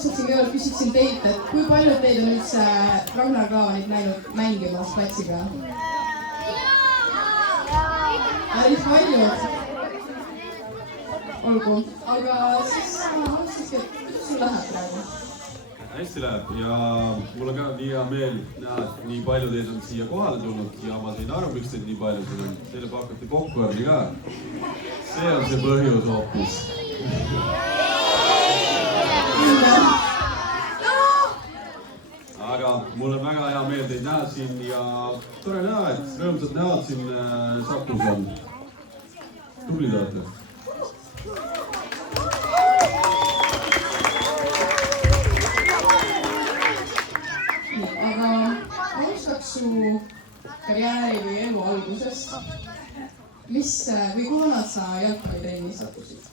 alustaksin kõigepealt küsiksin teilt, et kui paljud teid on üldse Ragnar Klavanit näinud mängimas platsi peal? Päris paljud. Olgu, aga siis alustakski, et kuidas sul läheb praegu? Hästi läheb ja mul on ka nii hea meel näha, et nii palju teid on siia kohale tulnud ja ma sain aru, miks teid nii palju siin on. Teile pakuti popcorni ka. See on see põhjus hoopis. Aga mul on väga hea meel teid näha siin ja tore näha, et rõõmsad näod siin Sakus on. Tublid olete. Aga alustaks su karjääri või elu algusest. Või kuhunad sa jalgpallitrenni sattusid?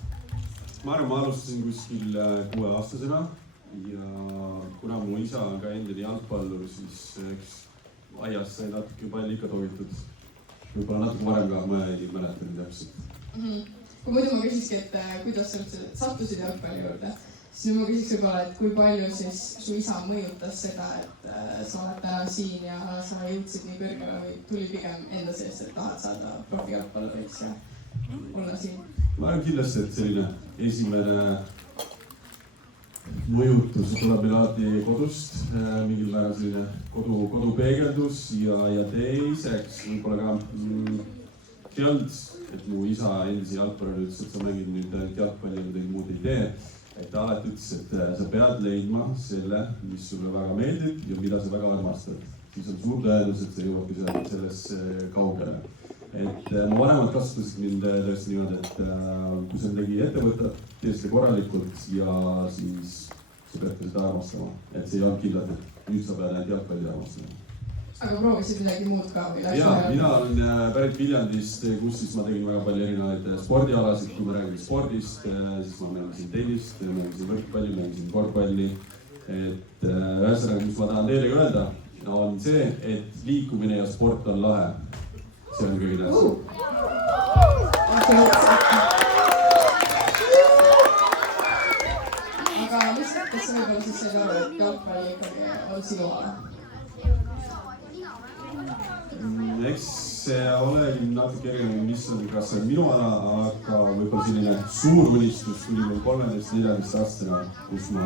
Ma arvan, ma alustasin kuskil 6-aastasena ja kuna mu isa on ka endine jalgpallur, siis eks aias sai natuke palli ikka togitud. Võib-olla natuke varem ka, ma ei mäletanud täpselt. Kui muidu ma küsiski, et kuidas sa üldse sattusid jalgpalli juurde, siis nüüd ma küsiks võib-olla, et kui palju siis su isa mõjutas seda, et sa oled täna siin ja sa jõudsid nii kõrgele või tuli pigem enda seest, et tahad saada profijalgpalluriks ja olla siin? Ma arvan kindlasti, et selline esimene mõjutus tuleb meil alati kodust, mingil määral selline kodupeegeldus ja teiseks võib-olla ka ei olnud, et mu isa endise jalgpalluri ütles, et sa mängid nüüd jalgpalli ja midagi muud ei tee. Et ta alati ütles, et sa pead leidma selle, mis sulle väga meeldib ja mida sa väga armastad. Siis on suur tõendus, et sa jõuabki selles kaugele. Et mu vanemad kasvatasid mind tõesti niimoodi, et kui sa midagi ette võtad, tee seda korralikult ja siis sa pead ka seda armastama. Et see ei olnud kindlalt, et nüüd sa pead ainult jalgpalli armastama. Aga proovisid midagi muud ka? Jaa, mina olen pärit Viljandist, kus siis ma tegin väga palju erinevaid spordialasid. Kui ma räägin spordist, siis ma mängisin tennist, mängisin võrkpalli, mängisin korvpalli. Et ühesõnaga, mis ma tahan teile öelda, on see, et liikumine ja sport on lahe. See on kõige tähtsam. Aga mis mõttes sa võib-olla siis said aru, et jalgpalli ikkagi on sinu ala? Eks see olegi natuke erinev, mis on kas see minu ala, aga võib-olla selline suur unistus tuli mul 13-14 aastana, kus ma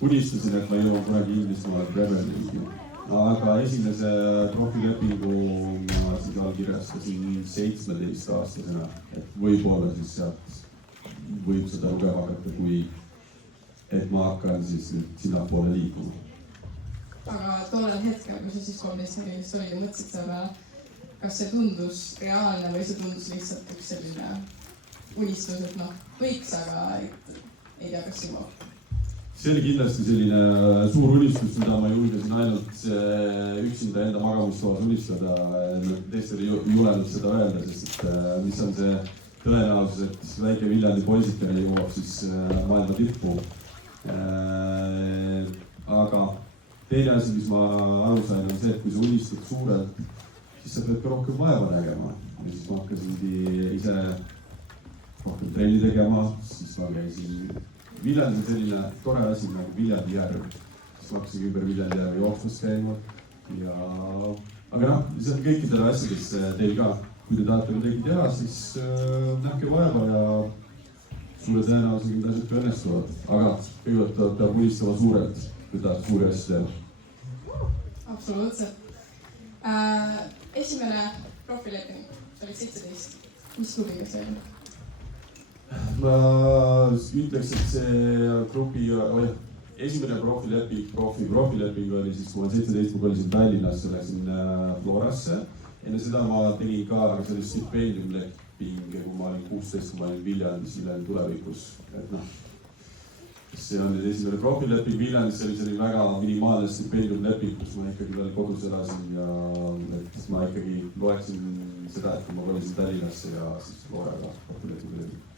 unistasin, et ma jõuan kunagi Inglismaal Premier League'i. Aga esimese profilepingu ma siis allkirjastasin 17 aastasena, et võib-olla siis sealt võib seda lugema hakata, kui et ma hakkan siis nüüd sinnapoole liikuma. Aga tollel hetkel, kui sa siis 13-14 oli ja mõtlesid selle peale, kas see tundus reaalne või see tundus lihtsalt üks selline unistus, et võiks, aga ei tea, kas jõuab? See oli kindlasti selline suur unistus, mida ma julgesin ainult üksinda enda magamistoas unistada. Teistel ei julenud seda öelda, sest mis on see tõenäosus, et väike Viljandi poisikene jõuab siis maailma tippu. Aga teine asi, mis ma aru sain, on see, et kui sa unistad suurelt, siis sa pead ka rohkem vaeva nägema. Ja siis ma hakkasin ise rohkem trenni tegema, siis ma käisin Viljandi on selline tore asi nagu Viljandi järv. Siis ma hakkasin ümber Viljandi järve jooksmas käima. Aga lihtsalt kõikidele asjadest teil ka, kui te tahate midagi teha, siis nähke vaeva ja suure tõenäosusega need asjad ka õnnestuvad. Aga kõigepealt peab unistama suurelt, kui tahate suuri asju teha. Absoluutselt. Esimene profileping, sa olid 17. Mis klubiga see oli? Ma ütleks, et see grupi esimene profileping oli siis, kui ma 17 kolisin Tallinnasse, läksin Florasse. Enne seda ma tegin ka sellist stipendiumleping, kui ma olin 16, kui ma olin Viljandis tulevikus. See on nüüd esimene profileping Viljandis, see oli selline väga minimaalne stipendiumleping, kus ma ikkagi veel kodus elasin ja ma ikkagi loeksin seda, et kui ma kolisin Tallinnasse ja siis Floraga profileping leping.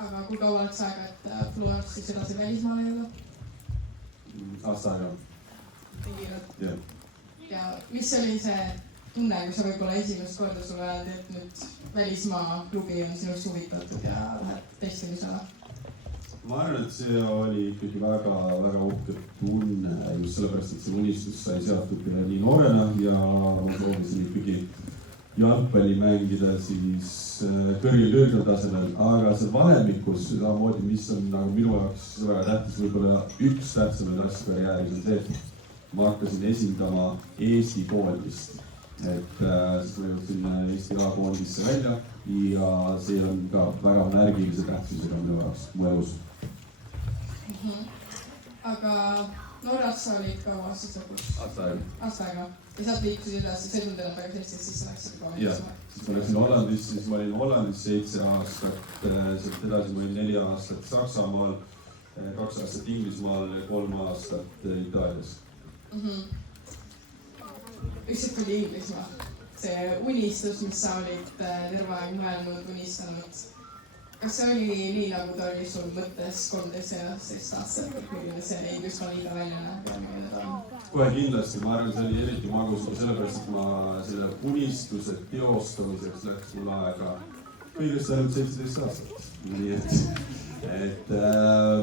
Aga kui kaua oleks aega, et Florast siis edasi välismaale jõuda? Aasta aega. Tegid? Ja mis oli see tunne, kui sa võib-olla esimest korda sulle öeldi, et nüüd välismaa klubi on sinust huvitatud ja lähed testimisele? ma arvan, et see oli ikkagi väga uhke tunne just sellepärast, et see unistus sai seatud nii noorena ja ma soovisin ikkagi jalgpalli mängida siis kõrgel tasemel, aga see vahemikus samamoodi, mis on nagu minu jaoks väga tähtis, võib-olla üks tähtsamaid asju karjääris on see, et ma hakkasin esindama Eesti koondist. Et siis ma jõudsin Eesti A-koondisse välja ja see on ka väga märgilise tähtsusega minu jaoks mu elus. Aga Norras sa olid kaua siis lõpus? Aasta aega. Ja sealt liikusid edasi, see tunded on väga Eestis, siis sa läksid kaua? Jah, siis ma läksin Hollandisse, siis ma olin Hollandis 7 aastat, sealt edasi ma olin 4 aastat Saksamaal, 2 aastat Inglismaal ja 3 aastat Itaalias. Ükselt oli Inglismaa. See unistus, mis sa olid terve aeg mõelnud, unistanud. Kas see oli nii, nagu ta oli sul mõttes 13 aastat, milline see Inglismaa liiga välja näeb? Kohe kindlasti, ma arvan, see oli eriti magus, sellepärast, et ma selle unistuse teostamiseks läks mul aega kõigest ainult 17 aastat. Nii et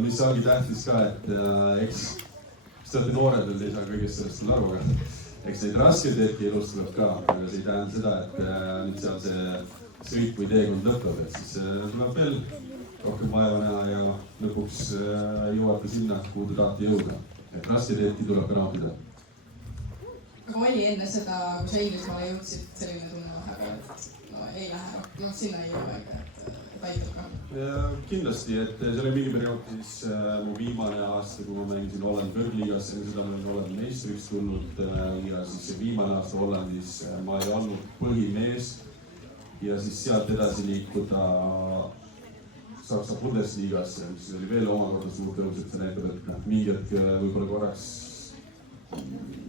mis ongi tähtis ka, et eks te olete noored, et ei saa kõigest sellest aru, aga eks neid raskeid hetki elus tuleb ka, aga see ei tähenda seda, et nüüd seal see sõit või teekond lõpeb, et siis tuleb veel rohkem vaeva näha ja lõpuks jõuate sinna, kuhu te tahate jõuda. Et raskeid hetki tuleb ka nautida. Aga oli enne seda, kui sa Inglismaale jõudsid, selline tunne vahepeal, et no ei lähe, sinna ei jõua, et aitab ka? Kindlasti, et see oli mingi periood siis mu viimane aasta, kui ma mängisin Hollandi kõrgliigas, enne seda ma olin Hollandi meistriks tulnud ja siis see viimane aasta Hollandis ma ei olnud põhimees ja siis sealt edasi liikuda Saksa Bundesligasse, mis oli veel omakorda suur tõus, et see näitab, et mingi hetk võib-olla korraks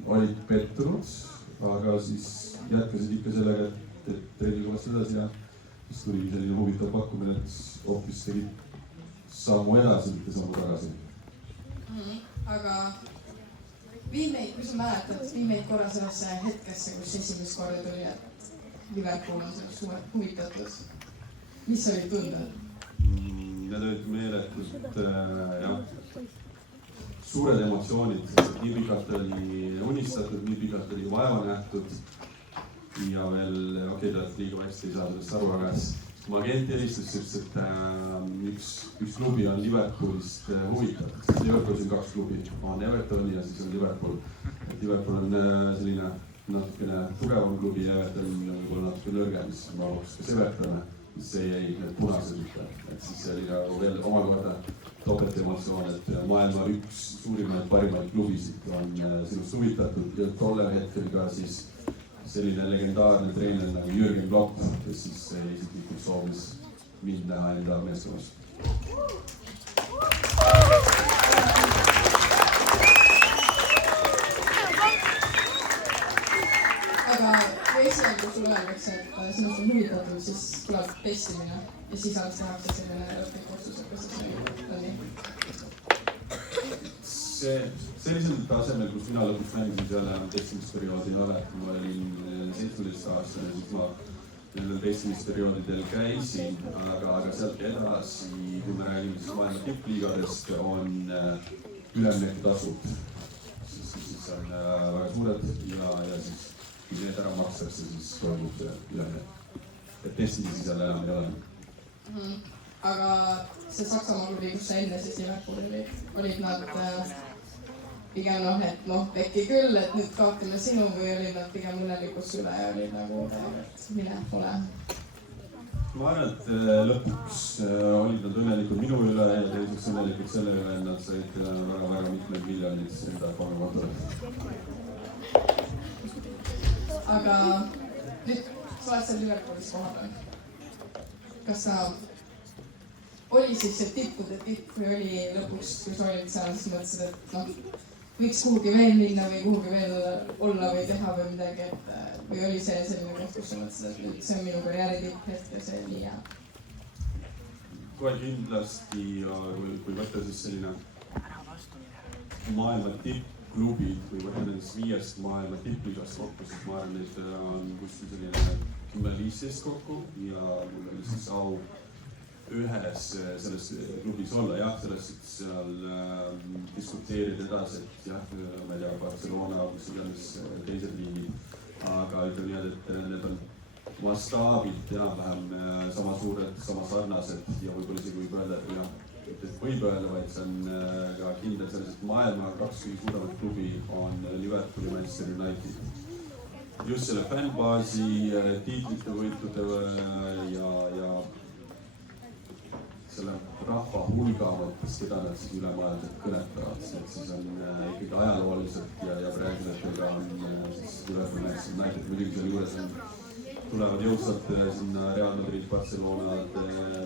olid pettunud, aga siis jätkasid ikka sellega, et treening vast edasi ja siis tuligi selline huvitav pakkumine, et hoopis tegid sammu edasi, mitte sammu tagasi. Aga viimeid, kui sa mäletad, viimeid korra sellesse hetkesse, kus esimest korda tuli, et Liverpool on sellest suurt huvitatud. Mis olid tunded? Need olid meeletult, jah, suured emotsioonid, sest nii pikalt oli unistatud, nii pikalt oli vaeva nähtud ja veel, okei, ta liiga hästi ei saa sellest aru, aga mu agent helistas, et üks klubi on Liverpoolist huvitatud. Liverpoolis on 2 klubi, on Everton ja siis on Liverpool. Liverpool on selline natukene tugevam klubi ja Everton on võib-olla natuke nõrgem, siis ma looks kas Everton, siis see jäi need punased ühte. Et siis see oli nagu veel omakorda topelt emotsioon, et maailma üks suurimaid parimaid klubisid on sinust huvitatud ja tolle hetkel ka siis selline legendaarne treener nagu Jürgen Klopp, kes siis isiklikult soovis mind näha enda meeskonnas. Aga kui esialgu sulle öeldakse, et sinust on huvitatud, siis tuleb testimine ja siis alles tehakse selline lõplik otsus, et kas siis on nii? Sellisel tasemel, kus mina lõpuks mängisin seal testimisperioodi ei ole, kui ma olin 17 aastane, siis ma nendel testimisperioodidel käisin, aga sealt edasi, kui me räägime siis maailma tippliigadest, on üleminekutasud. Siis on väga suured ja siis kui need ära makstakse, siis toimub see üleminek. Et testida seal enam ei ole. Aga see Saksamaa klubi, kus sa enne siis Liverpooli olid nad pigem et Pekki küll, et nüüd kaotame sinu või olid nad pigem õnnelikus üle ja olid nagu mine, ole? Ma arvan, et lõpuks olid nad õnnelikud minu üle ja teiseks õnnelikud selle üle, et nad said väga mitmed miljonid enda pangakontole. Aga nüüd sa oled seal Liverpoolis kohapeal. Kas sa oli siis see tippude tipp või oli lõpuks, kui sa olid seal, siis mõtlesid, et võiks kuhugi veel minna või kuhugi veel olla või teha või midagi, või oli see selline koht, kus sa mõtlesid, et nüüd see on minu karjääri tipp hetk ja see nii jääb? Kohe kindlasti ja kui võtta siis selline maailma tippklubid või võtta nendest 5 maailma tipligast kokku, siis ma arvan, et on kuskil selline 10-15 kokku ja mul oli siis au ühes selles klubis olla, jah, selles suhtes seal diskuteerida edasi, et jah, ma ei tea, Barcelona, kus iganes teised liigid, aga ütleme nii, et need on mastaabid enam-vähem sama suured, sama sarnased ja võib-olla isegi võib öelda, et jah, mitte võib öelda, vaid see on ka kindel selles, et maailma 2 kõige suuremat klubi on Liverpool ja Manchester United. Just selle fännbaasi, tiitlite võitude ja selle rahva hulga mõttes, keda nad siis ülemaailmselt kõnetavad, et siis on ikkagi ajalooliselt ja praegusel hetkel ka on siis Liverpool ja Manchester United, muidugi selle juures on tulevad jõudsalt sinna Real Madrid, Barcelona,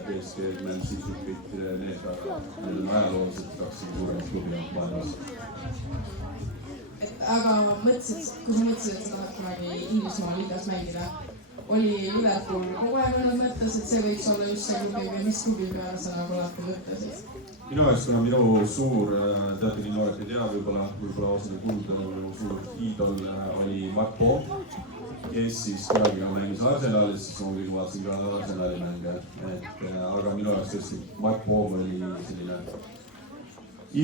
PSG, Man City, kõik need, aga need on ajalooliselt 2 suuremat klubi maailmas. Aga mõtlesid, kui sa mõtlesid, et sa tahad kunagi Inglismaa liigas mängida, oli Liverpool kogu aeg olnud mõttes, et see võiks olla just see klubi või mis klubi peale sa nagu alati mõtlesid? Minu jaoks, kuna minu suur, teate nii noored ei tea, võib-olla osana kuulda, minu suur iidol oli Mark Pope, kes siis kunagi ka mängis Arsenalis, siis ma muidugi vaatasin ka Arsenali mänge, aga minu jaoks tõesti Mark Pope oli selline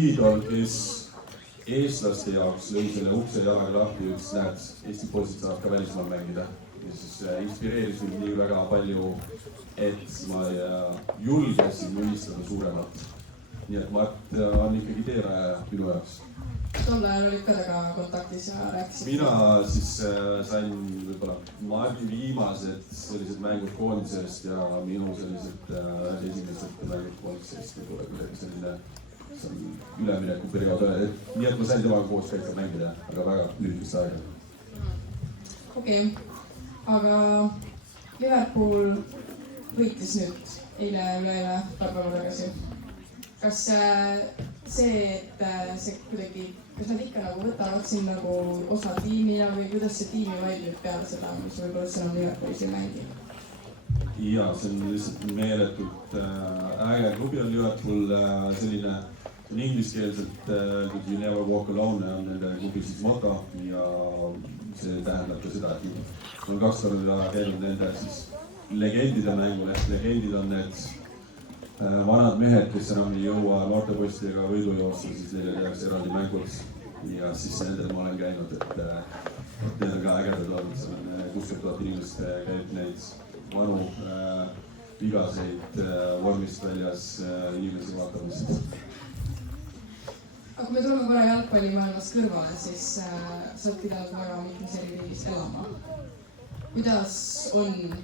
iidol, kes eestlaste jaoks lõi selle ukse jalaga lahti ja ütles, näed, Eesti poisid saavad ka välismaal mängida. Ja siis inspireeris mind nii väga palju, et ma julgesin unistada suuremat. Nii et Mart on ikkagi teeraja minu jaoks. Tol ajal olid ka taga kontaktis ja rääkisid? Mina siis sain võib-olla Mardi viimased sellised mängud koondisest ja minu sellised esimesed mängud koondisest võib-olla kuidagi selline üleminekuperiood. Nii et ma sain temaga koos käika mängida, aga väga lühikest aega. Okei, aga Liverpool võitis nüüd üleeile paar päeva tagasi. Kas see, et see kuidagi, kas nad ikka nagu võtavad siin nagu osa tiimina või kuidas see tiimi valmib peale seda, mis võib-olla sõna Liverpoolis ei mängi? Jaa, see on lihtsalt meeletult äge klubi on Liverpool, selline ingliskeelselt You never walk alone on nende klubi siis moto ja see tähendab ka seda, et on 2 korda käinud nende siis legendide mängul, ehk legendid on need vanad mehed, kes enam ei jõua noortepoistidega võidu joosta, siis neile tehakse eraldi mängud ja siis nendel ma olen käinud, et need on ka ägedad olnud, seal on 60 000 inimest käib neid vanu vigaseid vormist väljas inimesi vaatamist. Aga kui me tuleme korra jalgpallimaailmast kõrvale, siis sa oled pidanud väga mitmes eri riigis elama. Kuidas on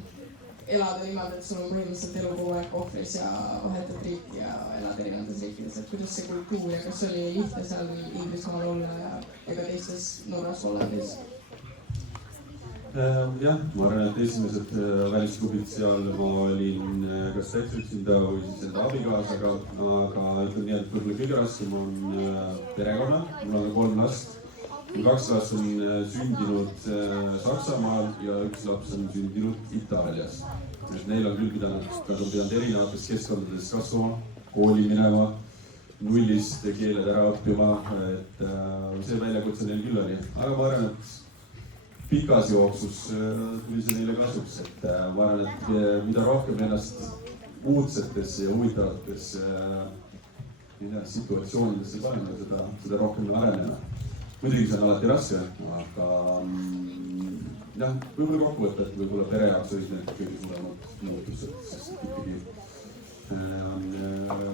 elada niimoodi, et sul on põhimõtteliselt elu kogu aeg kohvris ja vahetad riiki ja elad erinevates riikides, et kuidas see kultuur ja kas oli lihtne seal Inglismaal olla ja ka teistes Norras, Hollandis? Jah, ma arvan, et esimesed välisklubid seal ma olin kas täitsa või siis enda abikaasaga, aga ütleme nii, et võib-olla kõige raskem on perekonna, mul on 3 last. 2 last on sündinud Saksamaal ja 1 laps on sündinud Itaalias. Neil on küll pidanud erinevates keskkondades kasvama, kooli minema, nullist keeled ära õppima, et see väljakutse neil küll oli. Aga ma arvan, et pikas jooksus tuli see neile kasuks, et ma arvan, et mida rohkem ennast uudsetesse ja huvitavatesse situatsioonidesse paneme, seda rohkem me areneme. Muidugi see on alati raske, aga jah, võib-olla kokkuvõtted, võib-olla pere jaoks olid need kõige suuremad nõutused, sest ikkagi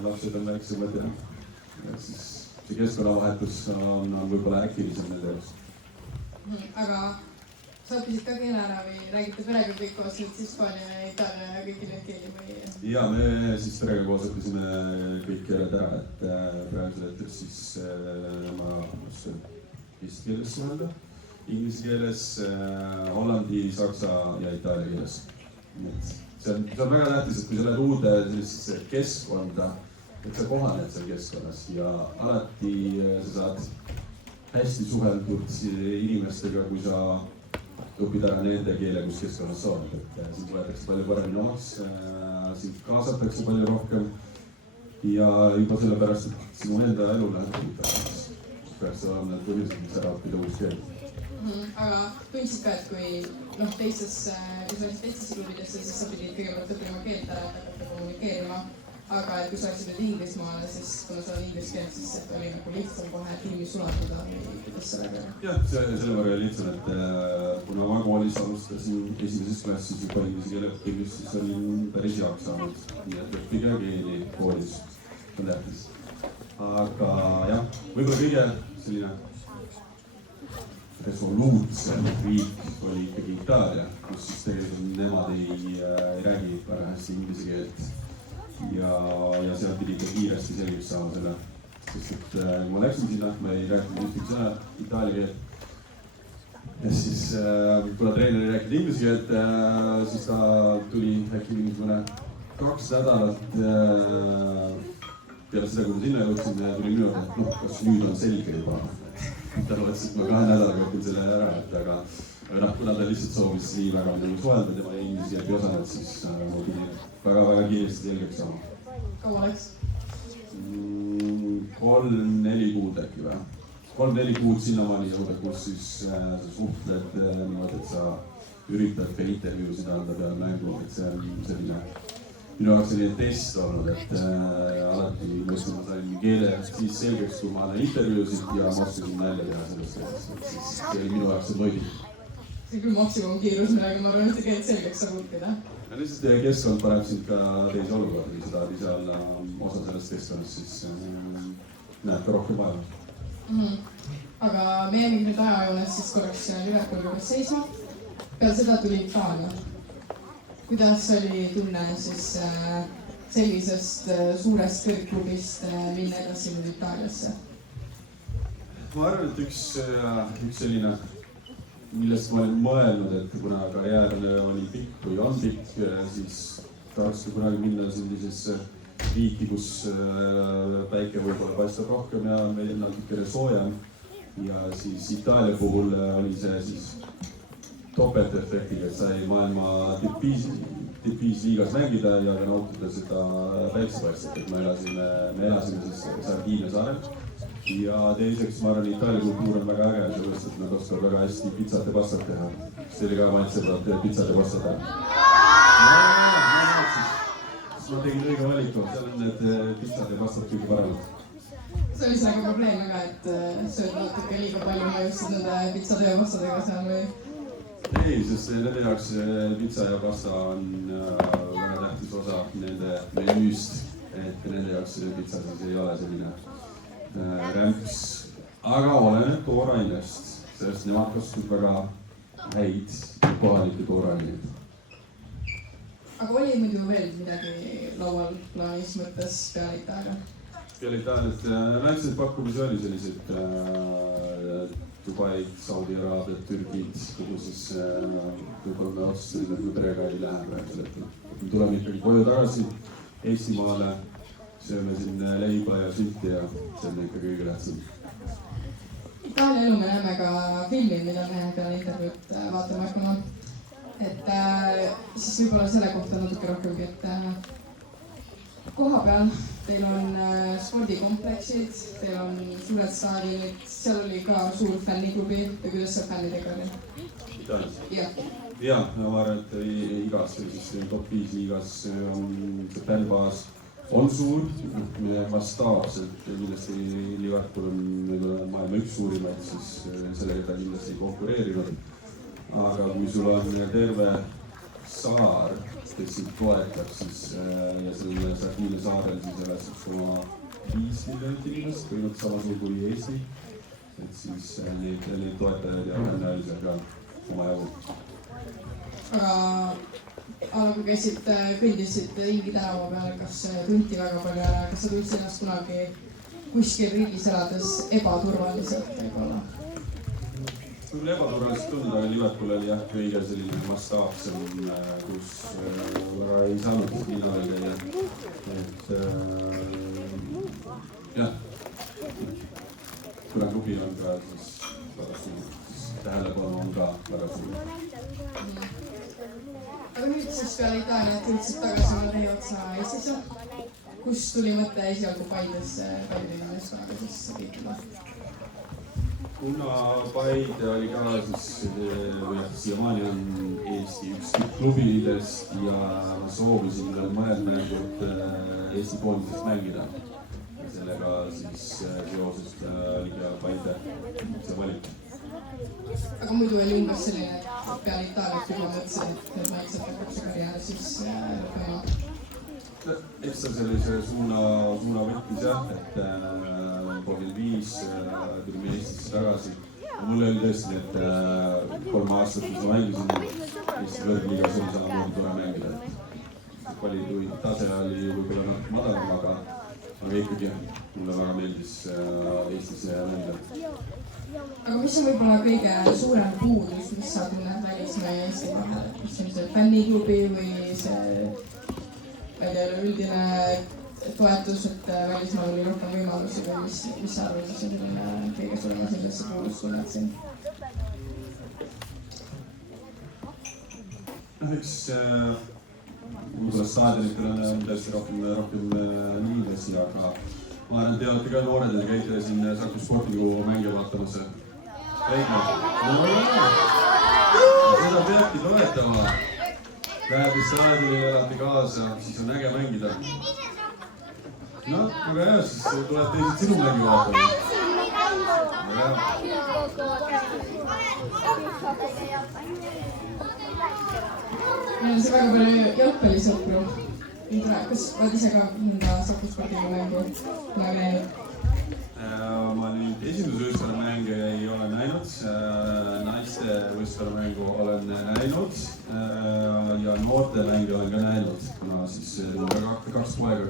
lapsed on väiksemad ja siis see keskkonnavahetus on võib-olla äkilisem nende jaoks. Aga sa õppisid ka keele ära või räägite perega kõik koos nüüd Hispaania ja Itaalia ja kõiki need keeli või? Ja, me siis perega koos õppisime kõik keeled ära, et praegusel hetkel siis ma eesti keeles suhelda, inglise keeles, hollandi, saksa ja itaalia keeles. See on väga tähtis, et kui sa lähed uude sellisesse keskkonda, et sa kohaned seal keskkonnas ja alati sa saad hästi suheldud inimestega, kui sa õpid ära nende keele, kus keskkonnas sa oled. Et sind võetakse palju paremini omaks, sind kaasatakse palju rohkem ja juba sellepärast, et sinu enda elu läheb huvitavaks. Peaks olema need põhjused, mis ära õppida uus keel. Aga tundsid ka, et kui teistesse klubidesse, siis sa pidid kõigepealt õppima keelt ära, et hakata kommunikeerima. Aga et kui sa läksid nüüd Inglismaale, siis kuna sa oled inglise keelt, siis et oli nagu lihtsam kohe tiimi sulatada või kuidas see väga? Jah, selle võrra oli lihtsam, et kuna ma koolis alustasin esimeses klassis juba inglise keele õppimist, siis olin päris heaks saanud. Nii et õppige keeli koolis on tähtis. Aga jah, võib-olla kõige selline resoluutsem riik oli ikkagi Itaalia, kus siis tegelikult nemad ei räägi väga hästi inglise keelt. Ja sealt pidi ka kiiresti selgeks saama selle, sest et kui ma läksin sinna, ma ei rääkinud ühtegi sõna itaalia keelt. Ja siis kuna treener ei rääkinud inglise keelt, siis ta tuli äkki mingisugune 2 nädalat peale seda, kui ma sinna jõudsin, tuli minu juurde, et kas nüüd on selge juba. Ta lootis, et ma 2 nädalaga õpin selle ära, aga kuna ta lihtsalt soovis nii väga midagi suhelda, tema inglise keelt ei osanud, siis ma pidin väga kiiresti selgeks saama. Kaua läks? 3-4 kuud äkki või? 3-4 kuud sinnamaani jõuda, kus siis sa suhtled niimoodi, et sa üritad ka intervjuusid anda peale mängu, et see on selline minu jaoks selline test olnud, et alati mõistan, ma sain keele siis selgeks, kui ma annan intervjuusid ja ma oskasin nalja teha sellest keelest, et siis see oli minu jaoks see mõõdik. See on küll maksimumkiirus midagi, ma arvan, et see keelt selgeks saab õppida. Ja lihtsalt keskkond paneb sind ka teise olukorda, kui sa tahad ise olla osa sellest keskkonnast, siis näeb ka rohkem vaeva. Aga meie nüüd ajajoones siis korraks Liverpooli juures seisma. Peale seda tuli Italia. Kuidas oli tunne siis sellisest suurest kõrgklubist minna edasi nüüd Itaaliasse? Ma arvan, et üks selline, millest ma olin mõelnud, et kuna karjäär oli pikk või on pikk, siis tahaks kunagi minna sellisesse riiki, kus päike võib-olla paistab rohkem ja meil on natukene soojem. Ja siis Itaalia puhul oli see siis topeltefektiga, et sai maailma tippis liigas mängida ja nautida seda päiksepaistet, et me elasime siis Sardiinia saarel. Ja teiseks, ma arvan, Itaalia kultuur on väga äge, sellest, et nad oskavad väga hästi pitsat ja pastat teha. See oli ka maitsevad pitsat ja pastat teha. Siis ma tegin õige valiku, seal on need pitsat ja pastat kõige paremad. See oli sellega probleem väga, et sööd natuke liiga palju mõjusid nende pitsade ja pastadega seal või? Ei, sest nende jaoks pitsa ja pasta on väga tähtis osa nende menüüst, et nende jaoks pitsa siis ei ole selline rämps, aga oleneb toorainest, sest nemad kasutavad väga häid kohalikke tooraineid. Aga oli muidu veel midagi laual plaanis mõttes peale Itaalia? Peale Itaaliat väikseid pakkumisi oli selliseid Dubai, Saudi Araabiat, Türgid, kuhu siis võib-olla me otsustasime, et me perega ei lähe praegu hetkel. Me tuleme ikkagi koju tagasi Eestimaale, sööme siin leiba ja sülti ja see on ikka kõige tähtsam. Itaalia elu me näeme ka filmi, mida me peale intervjuud vaatame hakkama. Et siis võib-olla selle kohta natuke rohkemgi, et koha peal teil on spordikompleksid, teil on suured staadionid, seal oli ka suur fänniklubi ja kuidas see fännidega oli? Itaalias? Jah, ma arvan, et igas sellises top 5 liigas on see fännbaas on suur, mastaapselt, kindlasti Liverpool on maailma üks suurimaid, siis sellega ta kindlasti ei konkureerinud. Aga kui sul on terve saar, kes sind toetab, siis ja selle Sardiinia saarel siis elas 1,5 miljonit inimest, või samasugune kui Eesti. Et siis neid toetajaid ja fänne seal ka oma jagu. Aga kui käisid, kõndisid Ingi tänava peale, kas tunti väga palju ära, kas sa tundsid ennast kunagi kuskil riigis elades ebaturvaliselt võib-olla? Võib-olla ebaturvaliselt tunda, aga Liverpool oli jah kõige selline mastaapsem, kus ei saanud linna veel käia. Et jah, kuna klubi on ka siis väga suur, siis tähelepanu on ka väga suur. Aga nüüd siis peale Itaaliat jõudsid tagasi oma teie otsa Eestisse, kus tuli mõte esialgu Paidesse Tallinna meeskonnaga siis liituda? kuna Paide oli ka siis, või siiamaani on Eesti üks klubidest ja ma soovisin veel mõned mängud Eesti koondises mängida. Sellega siis seoses oli ka Paide see valik. Aga muidu oli umbes selline, et peale Itaaliat juba mõtlesin, et ma ilmselt hakkab see karjäär siis lõppema. Eks ta sellise suuna võttis jah, et 35 tulime Eestisse tagasi. Mulle oli tõesti need 3 aastat, mis ma mängisin Eesti kõrgliigas, oli samamoodi tore mängida. Kvaliteedi tase oli võib-olla natuke madalam, aga ikkagi mulle väga meeldis Eestis mängida. Aga mis on võib-olla kõige suurem puudus, mis sa tunned välismaa ja Eesti vahel? Mis on see fänniklubi või see üldine toetus, et välismaal oli rohkem võimalusi või mis sa arvad, mis on selline kõige suurema sellesse puudust tunned siin? Eks võib-olla staadionitel on tõesti rohkem niivesi, aga ma arvan, et te olete ka noored ja käite siin Saku Sportingu mänge vaatamas. Käige! Seda peabki toetama. Lähete staadioni, elate kaasa, siis on äge mängida. No, aga jah, siis tuleb teised sinu mängi vaatama. Meil on see väga palju jalgpallisõpru. Kas oled ise ka mõnda Saku Sportingu mängu näinud? Ma nüüd esindusvõistkonamänge ei ole näinud, naiste võistkonamängu olen näinud ja noorte mänge olen ka näinud, kuna siis kaks poega,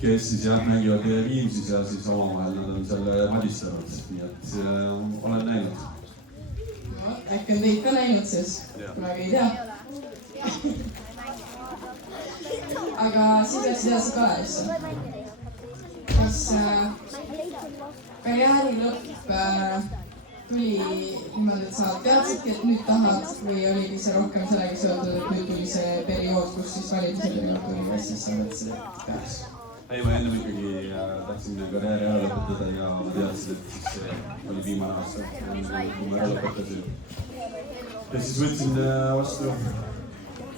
kes siis jah mängivad Viimsis ja siis omavahel nad on seal madistanud, nii et olen näinud. No, äkki on teid ka näinud siis, kunagi ei tea. Aga siis läksid edasi Kalevisse. Kas karjääri lõpp tuli niimoodi, et sa teadsidki, et nüüd tahad või oligi see rohkem sellega seotud, et nüüd tuli see periood, kus siis valimised tuli ja siis sa mõtlesid, et peaks? Ei, ma ennem ikkagi tahtsin karjääri ära lõpetada ja ma teadsin, et siis see oli viimane aasta, kui ma ära lõpetasin. Ja siis võtsin vastu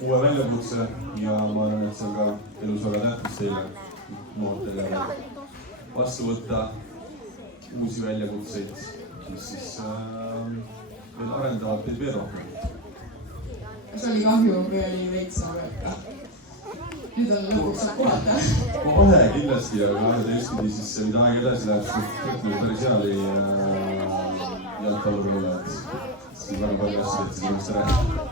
uue väljakutse ja ma arvan, et see on ka elus väga tähtis teile noortele vastu võtta uusi väljakutseid, mis siis veel arendavad teid veel rohkem. Kas oli kahju või oli veits nagu, et nüüd on lõpuks saab puhata? Kohe kindlasti, aga teistpidi siis mida aeg edasi läheb, siis päris hea oli jalgpalluri olla, et siin väga palju asju tehti sellest rääkida.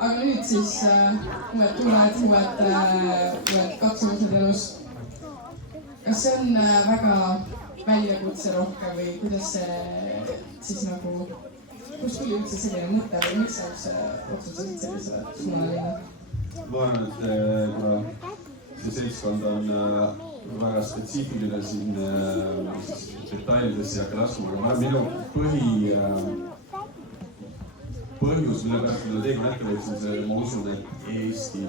Aga nüüd siis uued tunned, uued katsumused elus. Kas see on väga väljakutse rohkem või kuidas see siis nagu, kust tuli üldse selline mõte või miks sa üldse otsustasid sellise suunaline? Ma arvan, et kuna see seltskond on väga spetsiifiline siin detailidesse ei hakka laskuma, aga ma arvan, minu põhjus, mille pärast mille teekond ette võtsin, see ma usun, et Eesti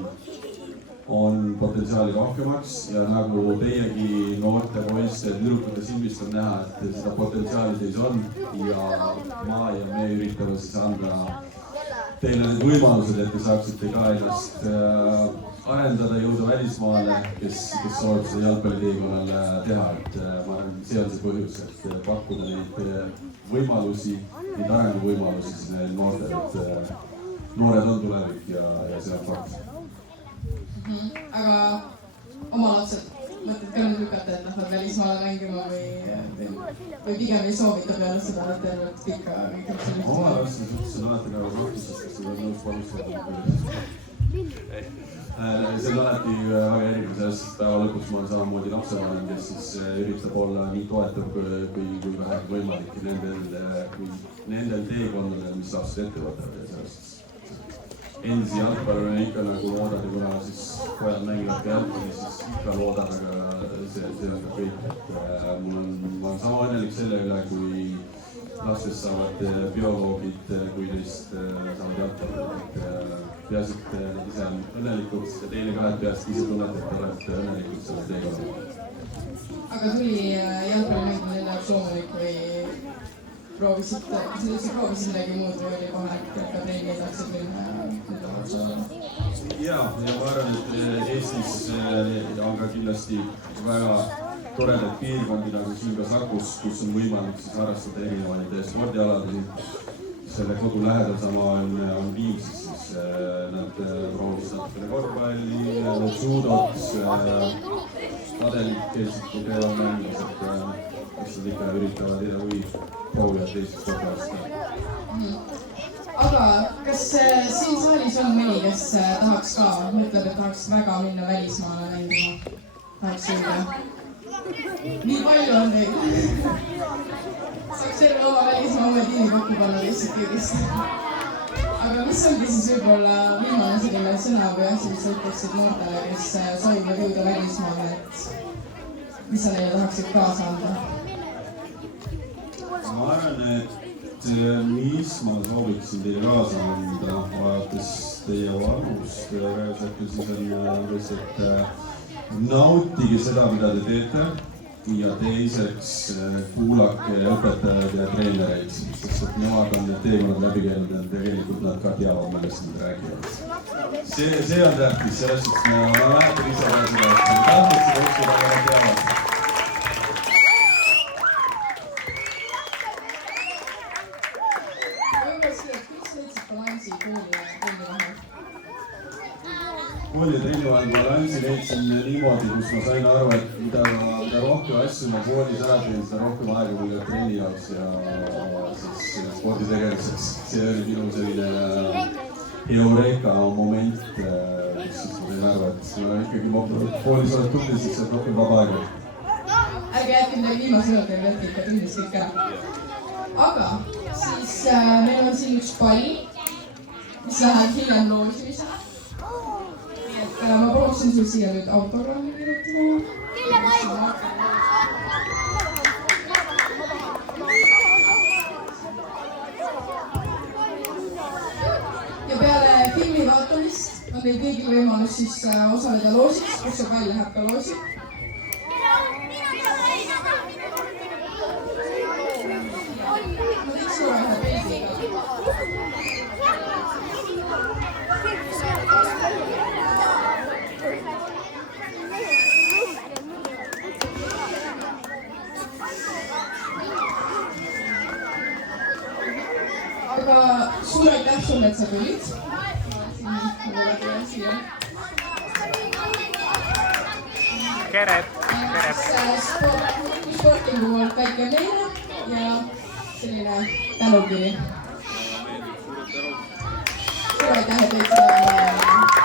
on potentsiaali rohkemaks ja nagu teiegi noorte poisse tüdrukute silmist on näha, et seda potentsiaali teis on ja ma ja me üritame siis anda teile need võimalused, et te saaksite ka ennast arendada, jõuda välismaale, kes soovib seda jalgpalliteekonnal teha, et ma arvan, et see on see põhjus, et pakkuda neid võimalusi, neid arenguvõimalusi siis neil noortel, et noored on tulevik ja see on fakt. Aga omalaadselt mõtled ka nüüd lükata, et lähed välismaale mängima või pigem ei soovita peale seda, et tervet pikka mingit omalaadselt ütlesin alati ka rahvusest, kes seda nõus panustada. See on alati väga erinev, sellest päeva lõpuks ma olen samamoodi lapsevanem, kes siis üritab olla nii toetav kui vähegi võimalik nendel teekondadel, mis lapsed ette võtavad ja sellest endisi jalgpallur on ikka nagu loodad ja kuna siis pojad mängivad ka jalgpalli, siis ikka loodad, aga see on ka kõik, et ma olen sama õnnelik selle üle, kui lastest saavad bioloogid, kui neist saavad jalgpallurid. Peaasi, et nad ise on õnnelikud ja teile ka, et peaasi ise tunnete, et olete õnnelikud selle teekonnal. Aga tuli jalgpalli mängima proovisid midagi muud või oli kohe ka trenni edasi minna ja nüüd oled sa? Ja ma arvan, et Eestis on ka kindlasti väga toredad piirkondi nagu siin ka Sakus, kus on võimalik siis harrastada erinevaid spordialasid. Selle kodu lähedal sama on Viimsis, siis nad proovisid natukene korvpalli, judot, padelit käisid teevad mängus, et kas nad ikka üritavad huvi proovida teisest spordialast. Aga kas siin saalis on mõni, kes tahaks ka, mõtleb, et tahaks väga minna välismaale mängima? Tahaks jõuda? Nii palju on teil. Saaks terve oma välismaa uue tiimi kokku panna lihtsalt kõigist. Aga mis ongi siis võib-olla viimane selline sõna või asi, mis sa ütleksid noortele, kes soovivad jõuda välismaale, et mis sa neile tahaksid kaasa anda? Ma arvan, et mis ma sooviksin teile kaasa anda, vaadates teie vanust, siis on lihtsalt nautige seda, mida te teete ja teiseks kuulake õpetajaid ja treenereid, sest et nemad on need teekonnad läbi käinud ja tegelikult nad ka teavad, millest nad räägivad. See on tähtis, sellest, et ma mäletan ise ka seda, et tahtnud seda õppida, aga nad teavad. Kooli ja trenni vahel balansi leidsin niimoodi, kus ma sain aru, et mida rohkem asju ma koolis ära teen, seda rohkem aega mul jääb trenni jaoks ja siis sporditegevuseks. See oli minu selline eureka moment, kus siis ma sain aru, et ikkagi koolis oled tubli, siis saad rohkem vaba aega. Ärge jätke midagi viimase juurde, jätke ikka tundis kõik ära. Aga siis meil on siin üks pall, mis läheb hiljem loosimisele. Ma proovisin sul siia nüüd autogrammi kirjutada. Ja peale filmi vaatamist on teil kõigil võimalus siis osaleda loosis, kus see pall läheb ka loosi. Ma teeks suure ühe pildiga. Aga suur aitäh sulle, et sa tulid. Keret! Sportingu poolt väike meile ja selline tänukiri. Suur aitäh, et teid seda